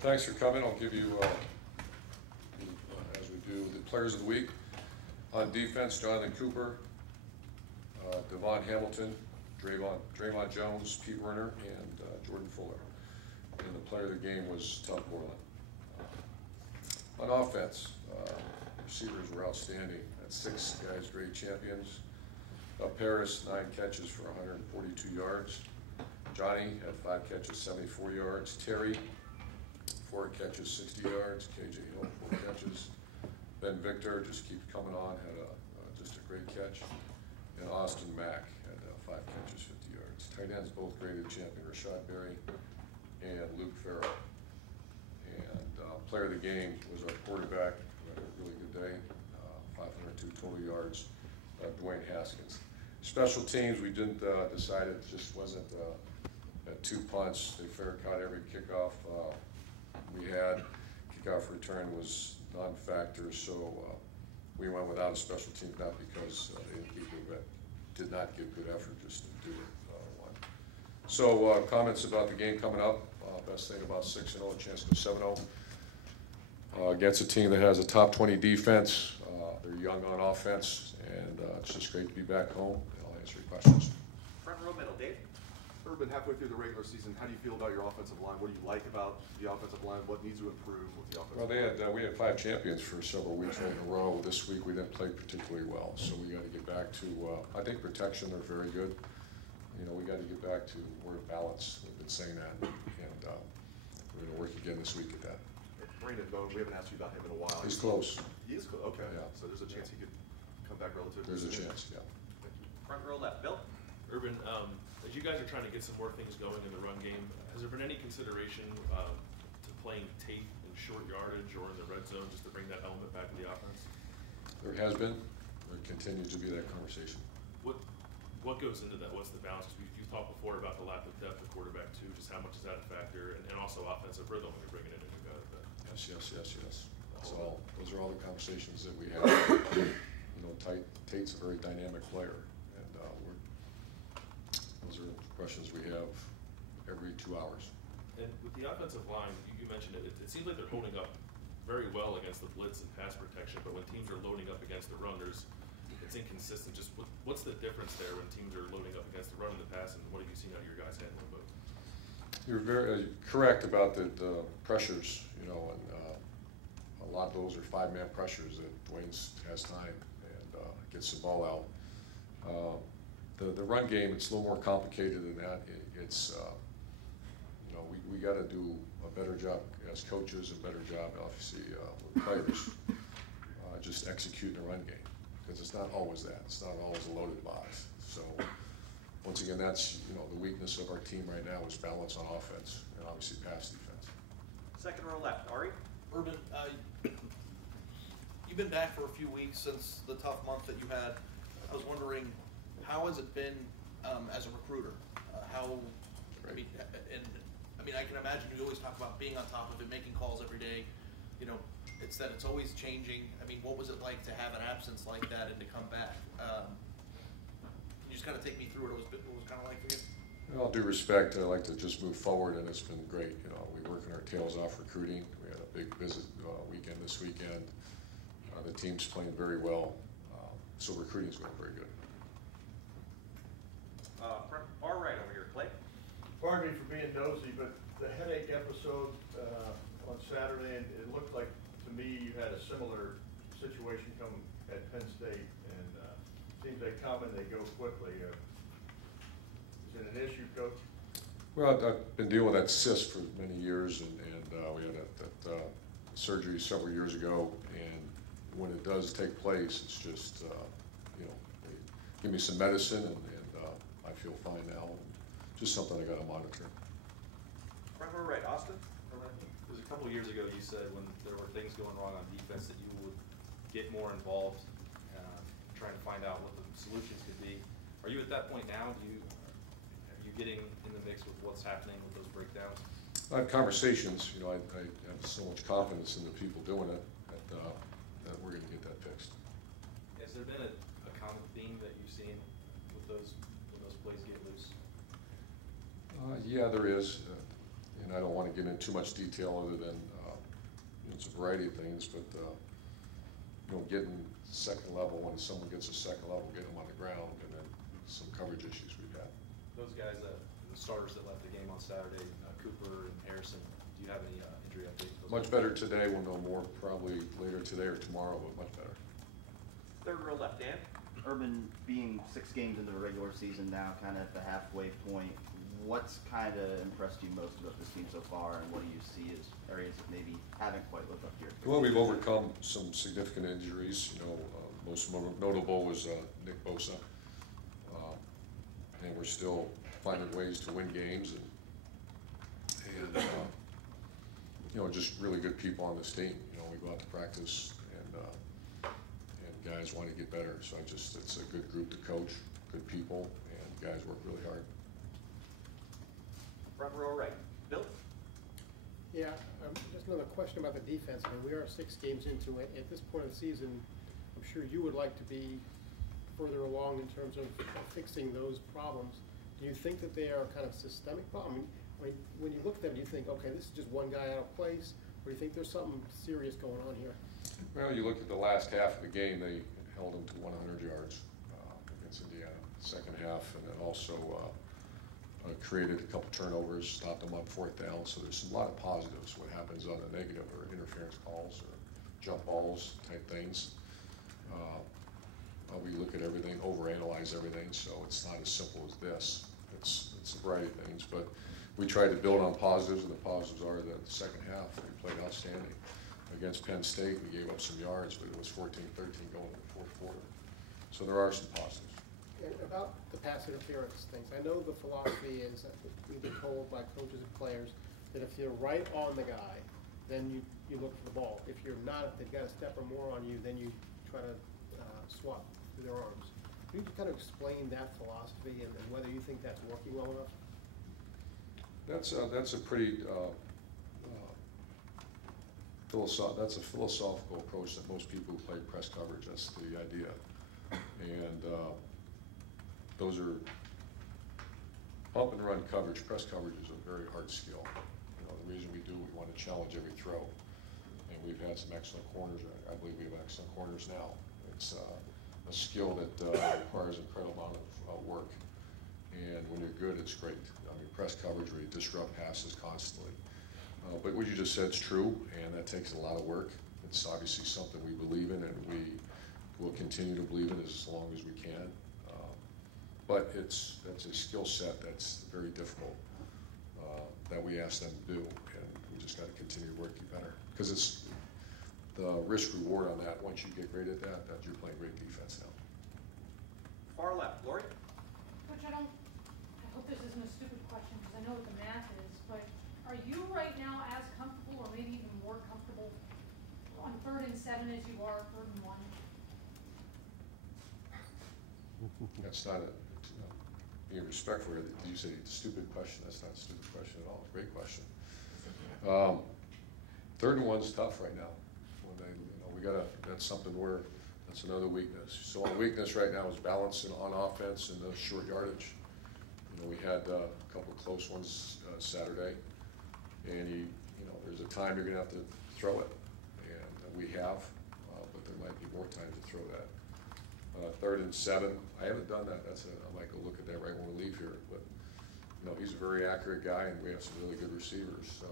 Thanks for coming. I'll give you, as we do, the players of the week. On defense, Jonathan Cooper, Devon Hamilton, Draymond Jones, Pete Werner, and Jordan Fuller. And the player of the game was Tom Borland. On offense, receivers were outstanding. That's 6 guys, great champions. Paris, 9 catches for 142 yards. Johnny had 5 catches, 74 yards. Terry, 4 catches, 60 yards. KJ Hill, 4 catches. Ben Victor just keeps coming on, had just a great catch. And Austin Mack had 5 catches, 50 yards. Tight ends both graded champion, Rashad Berry and Luke Farrell. And player of the game was our quarterback, who had a really good day, 502 total yards, Dwayne Haskins. Special teams, we didn't decide, it just wasn't 2 punts. They fair caught every kickoff we had. Kickoff return was non-factor, so we went without a special team, not because they did not give good effort, just to do it one. So comments about the game coming up. Best thing about 6-0, a chance to go 7-0 against a team that has a top 20 defense. They're young on offense, and it's just great to be back home. I'll answer your questions. Front row middle, Dave. Urban, halfway through the regular season, how do you feel about your offensive line? What do you like about the offensive line? What needs to improve with the offensive line? Well, we had 5 champions for several weeks in a row. This week we didn't play particularly well, so we got to get back to. I think protection are very good. You know, we got to get back to word balance. We've been saying that, and we're going to work again this week at that. Brandon Bone, we haven't asked you about him in a while. He's close. He is close. Okay. Yeah. So there's a chance he could come back relatively. There's a soon. chance. Yeah. Front row left, Bill. Urban, as you guys are trying to get some more things going in the run game, has there been any consideration to playing tape in short yardage or in the red zone just to bring that element back to the offense? There has been. There continues to be that conversation. What goes into that? What's the balance? Because you've talked before about the lack of depth at quarterback too. Just how much is that a factor, and also offensive rhythm when you're bringing in a new guy like that? Yes. Those are all the conversations that we have. You know, Tate's a very dynamic player, and those are questions we have every 2 hours. And with the offensive line, you mentioned it. It seems like they're holding up very well against the blitz and pass protection, but when teams are loading up against the run, it's inconsistent. Just what's the difference there when teams are loading up against the run and the pass, and what have you seen out of your guys handling both? You're very correct about the pressures, you know, and a lot of those are 5-man pressures that Dwayne has time and gets the ball out. The run game, it's a little more complicated than that. It's you know, we got to do a better job as coaches, a better job obviously with players, just executing the run game, because it's not always that. It's not always a loaded box. So once again, that's, you know, the weakness of our team right now is balance on offense and obviously pass defense. Second row left, Ari. Urban, you've been back for a few weeks since the tough month that you had. I was wondering, how has it been as a recruiter? I can imagine you always talk about being on top of it, making calls every day. You know, it's always changing. I mean, what was it like to have an absence like that and to come back? Can you just kind of take me through what it was kind of like for you? With all due respect, I like to just move forward, and it's been great. You know, we're working our tails off recruiting. We had a big visit weekend this weekend. The team's playing very well, so recruiting's going very good. Front far right over here, Clay. Pardon me for being nosy, but the headache episode on Saturday, it looked like to me you had a similar situation come at Penn State, and seems they come and they go quickly. Is it an issue, Coach? Well, I've been dealing with that cyst for many years, and we had that surgery several years ago, and when it does take place, it's just, you know, they give me some medicine, and I feel fine now. Just something I got to monitor. Front row right, Austin. It was a couple of years ago you said when there were things going wrong on defense that you would get more involved, trying to find out what the solutions could be. Are you at that point now? Are you getting in the mix with what's happening with those breakdowns? I have conversations. You know, I have so much confidence in the people doing it that we're going to get that fixed. Has there been a common theme that you've seen with those when those plays get loose? Yeah, there is. And I don't want to get into too much detail other than it's a variety of things, but getting second level, when someone gets a second level, get them on the ground, and then some coverage issues we've had. Those guys, the starters that left the game on Saturday, Cooper and Harrison, do you have any injury updates? Much better today. We'll know more probably later today or tomorrow, but much better. Third row left, Dan. Urban, being 6 games into the regular season now, kind of at the halfway point, what's kind of impressed you most about this team so far, and what do you see as areas that maybe haven't quite lived up to your expectations? Well, we've overcome some significant injuries. Most notable was Nick Bosa, and we're still finding ways to win games, and just really good people on this team. We go out to practice, and guys want to get better. So it's a good group to coach, good people, and guys work really hard. Front row right, Bill. Yeah, just another question about the defense. I mean, we are 6 games into it. At this point of the season, I'm sure you would like to be further along in terms of fixing those problems. Do you think that they are kind of systemic problems? I mean, when you look at them, do you think, okay, this is just one guy out of place, or do you think there's something serious going on here? Well, you look at the last half of the game, they held them to 100 yards against Indiana. Second half, and then also created a couple turnovers, stopped them on 4th down. So there's a lot of positives. What happens on the negative or interference calls or jump balls type things. We look at everything, overanalyze everything, so it's not as simple as this. It's a variety of things, but we tried to build on positives, and the positives are that the second half we played outstanding. Against Penn State, we gave up some yards, but it was 14-13 going into the 4th quarter. So there are some positives. And about the pass interference things, I know the philosophy is that we've been told by coaches and players that if you're right on the guy, then you look for the ball. If you're not, if they've got a step or more on you, then you try to swap through their arms. Can you kind of explain that philosophy and whether you think that's working well enough? That's a pretty that's a philosophical approach that most people who play press coverage, that's the idea. And those are bump and run coverage. Press coverage is a very hard skill. The reason we want to challenge every throw. And we've had some excellent corners. I believe we have excellent corners now. It's a skill that requires an incredible amount of work. And when you're good, it's great. I mean, press coverage where you disrupt passes constantly. But what you just said is true, and that takes a lot of work. It's obviously something we believe in, and we will continue to believe in as long as we can. But that's a skill set that's very difficult that we ask them to do, and we just got to continue to work you better. Because it's the risk reward on that. Once you get great at that you're playing great defense now. Far left, Lori. Coach, I hope this isn't a stupid question because I know what the math is, but are you right now as comfortable or maybe even more comfortable on 3rd and 7 as you are 3rd and 1? That's not being respectful. You say it's a stupid question. That's not a stupid question at all. It's a great question. 3rd and 1's tough right now. When that's something that's another weakness. So our weakness right now is balance on offense and the short yardage. We had a couple of close ones Saturday, and there's a time you're going to have to throw it, and we have, but there might be more time to throw that. 3rd and 7, I haven't done that. I might go look at that right when we leave here, but he's a very accurate guy, and we have some really good receivers. So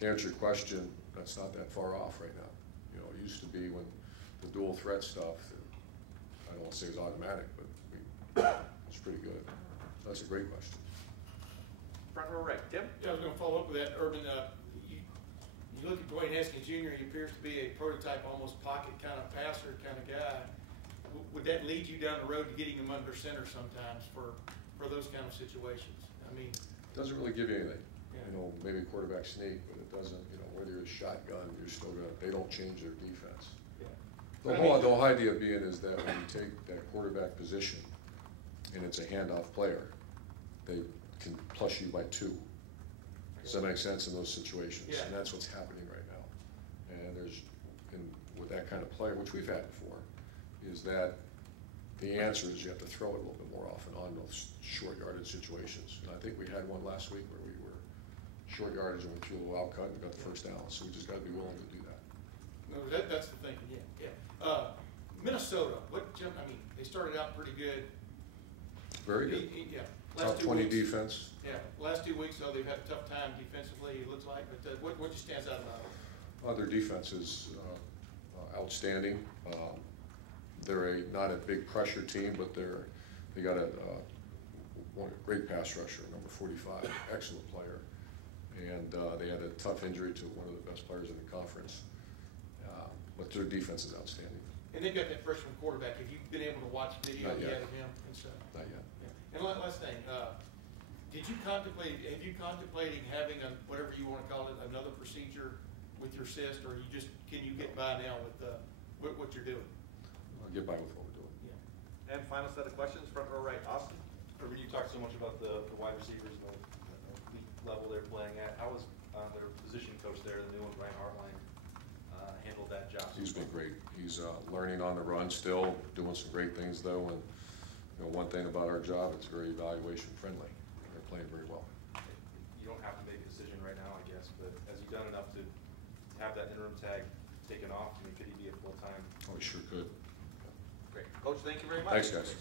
to answer your question, that's not that far off right now. It used to be when the dual threat stuff, I don't want to say it was automatic, but it's pretty good. So that's a great question. Front row right, Tim. Yeah, I was going to follow up with that, Urban. You look at Dwayne Haskins Jr., he appears to be a prototype, almost pocket kind of passer kind of guy. Would that lead you down the road to getting him under center sometimes for those kind of situations? I mean, it doesn't really give you anything. Yeah. Maybe a quarterback sneak, but it doesn't. Whether you're a shotgun, you're still they don't change their defense. Yeah. The whole idea being is that when you take that quarterback position and it's a handoff player, they can plus you by 2. Does that make sense in those situations? Yeah. And that's what's happening right now. And with that kind of player, which we've had before, is that the answer is you have to throw it a little bit more often on those short yardage situations. And I think we had one last week where we were short yardage and we threw a little out cut and got the first down. So we just got to be willing to do that. No, that's the thinking, yeah. Minnesota, I mean, they started out pretty good. Very good. Yeah. Top 20 defense. Yeah, last 2 weeks, though, they've had a tough time defensively, it looks like, but what just stands out about them? Their defense is outstanding. They're not a big pressure team, but they got a great pass rusher, number 45, excellent player. And they had a tough injury to one of the best players in the conference. But their defense is outstanding. And they've got that freshman quarterback. Have you been able to watch video Not yet. yet of him and stuff? Not yet. Yeah. And last thing, have you contemplating having whatever you want to call it, another procedure with your cyst, or can you get by now with what you're doing? I'll get by with what we're doing. And final set of questions, front row right, Austin. Urban, you talked so much about the wide receivers and the elite level they're playing at. How was their position coach there, the new one, Ryan Hartline, handled that job? He's been great. He's learning on the run still, doing some great things though. And one thing about our job, it's very evaluation friendly. They're playing very well. You don't have to make a decision right now, I guess, but has he done enough to have that interim tag taken off? I mean, could he be a full-time? Oh, he sure could. Great. Coach, thank you very much. Thanks, guys.